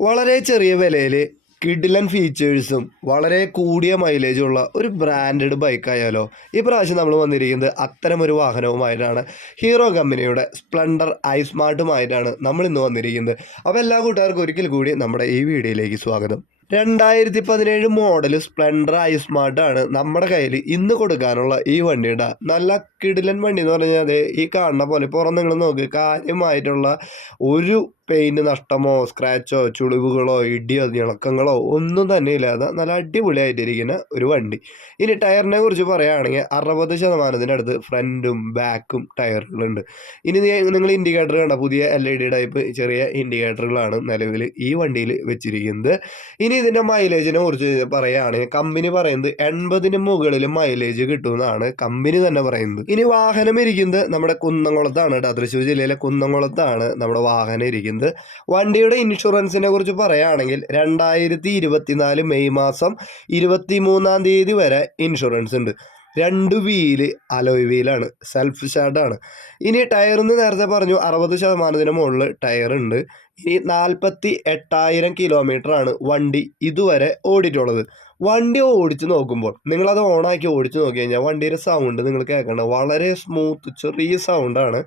വളരെ ചെറിയ വിലയിൽ കിഡിലൻ ഫീച്ചേഴ്സും വളരെ കൂടിയ മൈലേജുള്ള ഒരു ബ്രാൻഡഡ് ബൈക്കായാലോ ഈ പ്രാവശ്യം നമ്മൾ വന്നിരിക്കുന്നത് അത്തരമൊരു വാഹനവുമായിട്ടാണ്. ഹീറോ കമ്പനിയുടെ സ്പ്ലെൻഡർ ഐ സ്മാർട്ടുമായിട്ടാണ് നമ്മൾ ഇന്ന് വന്നിരിക്കുന്നത്. അപ്പോൾ എല്ലാ കൂട്ടുകാർക്കും ഒരിക്കൽ കൂടി നമ്മുടെ ഈ വീഡിയോയിലേക്ക് സ്വാഗതം. രണ്ടായിരത്തി പതിനേഴ് മോഡൽ സ്പ്ലെൻഡർ ഐ ആണ് നമ്മുടെ കയ്യിൽ ഇന്ന് കൊടുക്കാനുള്ള ഈ വണ്ടിയുടെ നല്ല കിടിലൻ വണ്ടി എന്ന് പറഞ്ഞാൽ ഈ കാണുന്ന പോലെ പുറം നിങ്ങൾ നോക്ക് കാര്യമായിട്ടുള്ള ഒരു പെയിന്റ് നഷ്ടമോ സ്ക്രാച്ചോ ചുളിവുകളോ ഇടിയോ ഇളക്കങ്ങളോ ഒന്നും തന്നെ ഇല്ലാതെ നല്ല അടിപൊളിയായിട്ടിരിക്കുന്ന ഒരു വണ്ടി. ഇനി ടയറിനെ കുറിച്ച് പറയുകയാണെങ്കിൽ അറുപത് ശതമാനത്തിന്റെ അടുത്ത് ഫ്രണ്ടും ബാക്കും ടയറുകളുണ്ട്. ഇനി നിങ്ങൾ ഇൻഡിക്കേറ്റർ കണ്ട പുതിയ എൽ ഇ ഡി ടൈപ്പ് ചെറിയ ഇൻഡിക്കേറ്ററുകളാണ് നിലവിൽ ഈ വണ്ടിയിൽ വെച്ചിരിക്കുന്നത്. ഇനി ഇതിന്റെ മൈലേജിനെ കുറിച്ച് പറയുകയാണെങ്കിൽ കമ്പനി പറയുന്നത് എൺപതിന് മുകളിൽ മൈലേജ് കിട്ടുമെന്നാണ് കമ്പനി തന്നെ പറയുന്നത്. ഇനി വാഹനം ഇരിക്കുന്നത് നമ്മുടെ കുന്നംകുളത്താണ് കേട്ടോ. തൃശ്ശൂർ ജില്ലയിലെ കുന്നംകുളത്താണ് നമ്മുടെ വാഹനം ഇരിക്കുന്നത്. വണ്ടിയുടെ ഇൻഷുറൻസിനെ കുറിച്ച് പറയുകയാണെങ്കിൽ രണ്ടായിരത്തി ഇരുപത്തിനാല് മെയ് മാസം ഇരുപത്തി മൂന്നാം തീയതി വരെ ഇൻഷുറൻസ് ഉണ്ട്. രണ്ട് വീൽ അലോയ് വീലാണ് സെൽഫ് ഷാർട്ടാണ് ഇനി ടയറിന്ന് നേരത്തെ പറഞ്ഞു അറുപത് ശതമാനത്തിന് മുകളിൽ ടയർ ഉണ്ട്. ഇനി നാൽപ്പത്തി എട്ടായിരം കിലോമീറ്ററാണ് വണ്ടി ഇതുവരെ ഓടിയിട്ടുള്ളത്. വണ്ടി ഓടിച്ച് നോക്കുമ്പോൾ നിങ്ങളത് ഓണാക്കി ഓടിച്ച് നോക്കി കഴിഞ്ഞാൽ വണ്ടിയുടെ സൗണ്ട് നിങ്ങൾ കേൾക്കണം വളരെ സ്മൂത്ത് ചെറിയ സൗണ്ടാണ്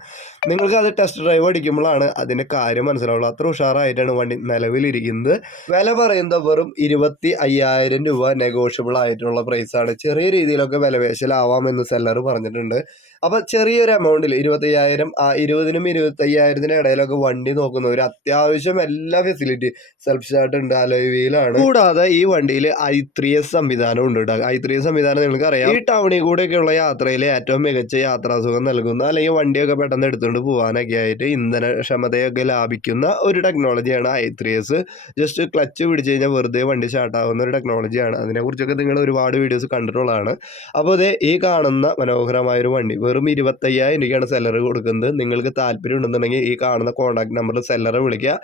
നിങ്ങൾക്ക് അത് ടെസ്റ്റ് ഡ്രൈവ് അടിക്കുമ്പോഴാണ് അതിന്റെ കാര്യം മനസ്സിലാവുള്ളൂ. അത്ര ഉഷാറായിട്ടാണ് വണ്ടി നിലവിലിരിക്കുന്നത്. വില പറയുന്നത് വെറും ഇരുപത്തി അയ്യായിരം രൂപ നെഗോഷ്യബിൾ ആയിട്ടുള്ള പ്രൈസാണ് ചെറിയ രീതിയിലൊക്കെ വിലപേശലാവാമെന്ന് സെല്ലർ പറഞ്ഞിട്ടുണ്ട്. അപ്പോൾ ചെറിയൊരു എമൗണ്ടിൽ ഇരുപത്തയ്യായിരം ആ ഇരുപതിനും ഇരുപത്തയ്യായിരത്തിനും ഇടയിലൊക്കെ വണ്ടി നോക്കുന്ന ഒരു അത്യാവശ്യം എല്ലാ ഫെസിലിറ്റി സെൽഫ് സ്റ്റാർട്ട് ഉണ്ട് അലോയ് വീലാണ് കൂടാതെ ഈ വണ്ടിയിൽ ഐ ത്രീ എസ് സംവിധാനം ഉണ്ട് കേട്ടോ ഐ ത്രീ എസ് സംവിധാനം നിങ്ങൾക്ക് അറിയാം ഈ ടൗണിൽ കൂടെയൊക്കെയുള്ള യാത്രയിൽ ഏറ്റവും മികച്ച യാത്രാസുഖം നൽകുന്ന അല്ലെങ്കിൽ വണ്ടിയൊക്കെ പെട്ടെന്ന് എടുത്തുകൊണ്ട് പോകാനൊക്കെ ആയിട്ട് ഇന്ധനക്ഷമതയൊക്കെ ലാഭിക്കുന്ന ഒരു ടെക്നോളജിയാണ് I three S just clutch പിടിച്ച് കഴിഞ്ഞാൽ വെറുതെ വണ്ടി സ്റ്റാർട്ടാവുന്ന ഒരു ടെക്നോളജിയാണ്. അതിനെക്കുറിച്ചൊക്കെ നിങ്ങൾ ഒരുപാട് വീഡിയോസ് കണ്ടിട്ടുള്ളതാണ്. അപ്പോൾ അതെ ഈ കാണുന്ന മനോഹരമായ ഒരു വണ്ടി വെറും ഇരുപത്തയ്യായിരം രൂപയാണ് സെല്ലർ കൊടുക്കുന്നത്. നിങ്ങൾക്ക് താല്പര്യം ഉണ്ടെന്നുണ്ടെങ്കിൽ ഈ കാണുന്ന കോൺടാക്ട് നമ്പറിൽ സെല്ലറെ വിളിക്കുക.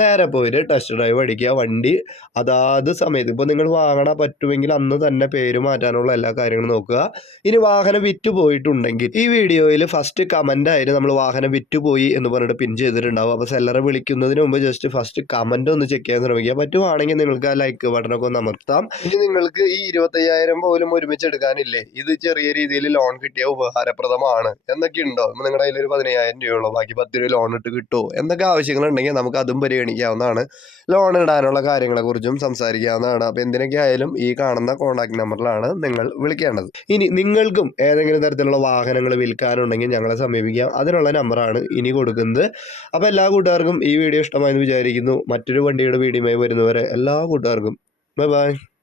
നേരെ പോയിട്ട് ടെസ്റ്റ് ഡ്രൈവ് അടിക്കുക. വണ്ടി അതാത് സമയത്ത് ഇപ്പോൾ നിങ്ങൾ വാങ്ങണ പറ്റുമെങ്കിൽ അന്ന് തന്നെ പേര് മാറ്റാനുള്ള എല്ലാ കാര്യങ്ങളും നോക്കുക. ഇനി വാഹനം വിറ്റ് പോയിട്ടുണ്ടെങ്കിൽ ഈ വീഡിയോയിൽ ഫസ്റ്റ് കമന്റ് ആയിട്ട് നമ്മൾ വാഹനം വിറ്റ് പോയി എന്ന് പറഞ്ഞിട്ട് പിൻ ചെയ്തിട്ടുണ്ടാവും. അപ്പോൾ സെല്ലറെ വിളിക്കുന്നതിന് മുമ്പ് ജസ്റ്റ് ഫസ്റ്റ് കമന്റ് ഒന്ന് ചെക്ക് ചെയ്യാൻ ശ്രമിക്കുക. പറ്റുവാണെങ്കിൽ നിങ്ങൾക്ക് ആ ലൈക്ക് ബട്ടണൊക്കെ ഒന്ന് അമർത്താം. ഇനി നിങ്ങൾക്ക് ഈ ഇരുപത്തയ്യായിരം പോലും ഒരുമിച്ച് എടുക്കാനില്ലേ? ഇത് ചെറിയ രീതിയിൽ ലോൺ കിട്ടിയ ഉപകാരപ്രദമാണ് എന്നൊക്കെ ഉണ്ടോ? നിങ്ങളുടെ ഒരു പതിനയ്യായിരം രൂപയുള്ളൂ. ബാക്കി പത്ത് രൂപ ലോൺ ഇട്ട് കിട്ടുമോ എന്തൊക്കെ ആവശ്യങ്ങളുണ്ടെങ്കിൽ നമുക്ക് അതും പരിഗണിക്കാവുന്നതാണ്. ലോൺ ഇടാനുള്ള കാര്യങ്ങളെക്കുറിച്ചും സംസാരിക്കാവുന്നതാണ്. അപ്പോൾ എന്തിനൊക്കെ ആയാലും ഈ കാണുന്ന കോൺടാക്ട് നമ്പറിലാണ് നിങ്ങൾ വിളിക്കേണ്ടത്. ഇനി നിങ്ങൾക്കും ഏതെങ്കിലും തരത്തിലുള്ള വാഹനങ്ങൾ വിൽക്കാനുണ്ടെങ്കിൽ ഞങ്ങളെ സമീപിക്കാം. അതിനുള്ള നമ്പറാണ് ഇനി കൊടുക്കുന്നത്. അപ്പോൾ എല്ലാ കൂട്ടുകാർക്കും ഈ വീഡിയോ ഇഷ്ടമായെന്ന് വിചാരിക്കുന്നു. മറ്റൊരു വണ്ടിയുടെ വീഡിയോയുമായി വരുന്നവരെ എല്ലാ കൂട്ടുകാർക്കും. Bye bye